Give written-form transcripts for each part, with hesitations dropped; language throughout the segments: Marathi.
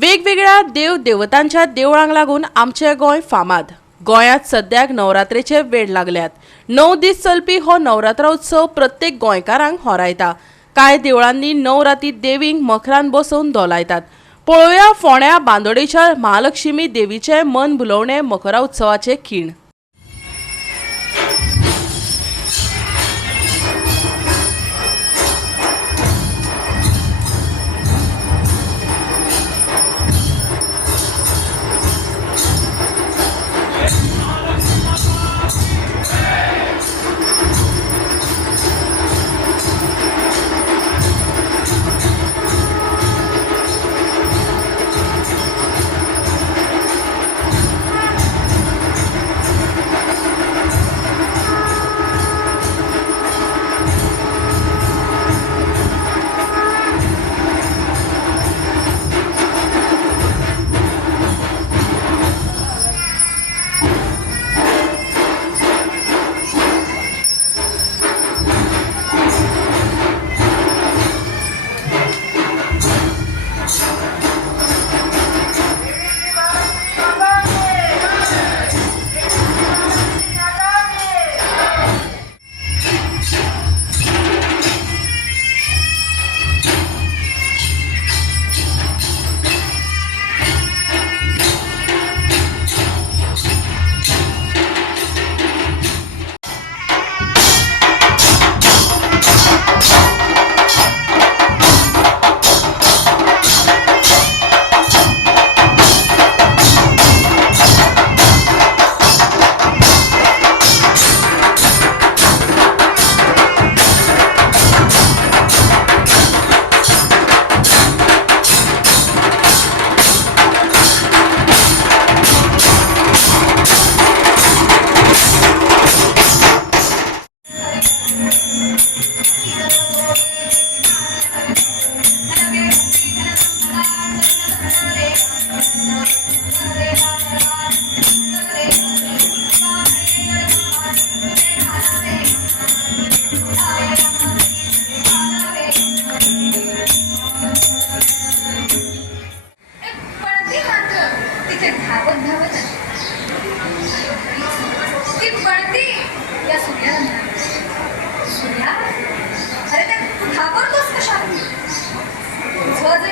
वेगवेगळ्या देव देवतांच्या देवळांक लागून आमचे गोंय फामाद। गोंयांत सद्याक नवरात्रेचे वेळ लागल्यात। 9 दीस चलपी हो नवरात्र उत्सव प्रत्येक गोंयकारांक होरायता। कांय देवळांनी 9 राती देवींक मखरान बसोवन दोलायतात। पळोवया फोंड्या बांदोडेच्या महालक्ष्मी देवीचे मन भुलवणे मखरा उत्सवाचे खीण।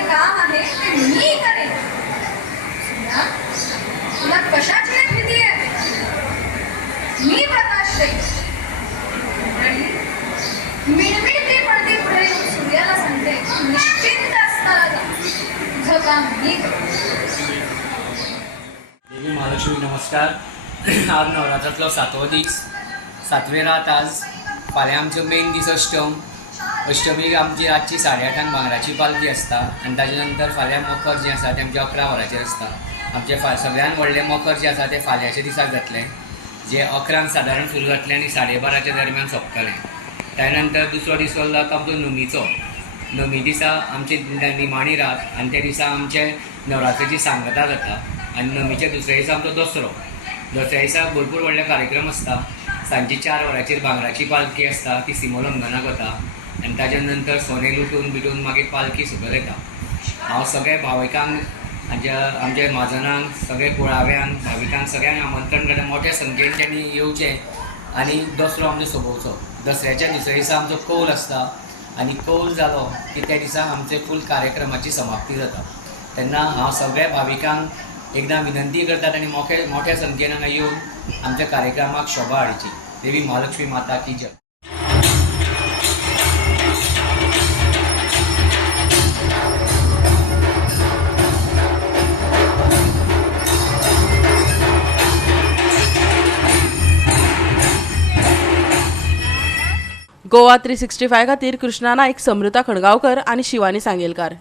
काम आहे ते मी करेन। तुला कशाची भीती आहे? मी प्रकाश देईन। मिळमिळते पडते पुढे सूर्याला सांगते निश्चिंत असताना तुझं काम मी देवी महालक्ष्मी नमस्कार। आज नवरात्रातलो 7वो दीस, 7वे रात आज। फाल्यां आमचो मेन दीस अष्टमीक आमची रातची 8:30 भांगराची पालखी आसता आनी ताजे नंतर फाल्यां मकर जें आसा तें आमचें 11 वरांचेर आसता। आमचें सगळ्यान व्हडलें मकर जें आसा तें फाल्यांच्या दिसाक जातलें, जें 11 सादारण सुरू जातलें आनी 12:30 दरम्यान सोंपतलें। त्या नंतर दुसरो दीस जाता आमचो नमीचो। नमी दिसा आमची निमाणी रात आनी त्या दिसा आमचे नवरात्रेची सांगता जाता आनी नमीच्या दुसऱ्या दिसा आमचो दसरो। दसऱ्या दिसा भरपूर व्हडले कार्यक्रम आसता। सांजची 4 वरांचेर भांगराची पालखी आसता, ती सिमोलंघनाक वता आनी ताजे नंतर सोने लुटून बिटून मागीर पालखी सकयल येता। हांव सगळे भाविकांक आमच्या माजनांक, सगळे कुळाव्यांक, भाविकांक सगळ्यांक आमंत्रण करता मोठ्या संख्येन त्यांनी येवचें आनी दसरो आमचो सोंपोवचो। दसऱ्याच्या दुसऱ्या दिसा आमचो कौल आसता आनी कौल जालो की त्या दिसा आमचे फूल कार्यक्रमाची समाप्ती जाता। तेन्ना हांव सगळ्या भाविकांक एकदां विनंती करतात आनी मोठ्या संख्येन हांगा येवन आमच्या कार्यक्रमाक शोभा हाडची। देवी महालक्ष्मी माता की जय। गोवा 365 खातीर कृष्णा नाईक, समृता खणगांवकर आनी शिवानी सांगेलकार।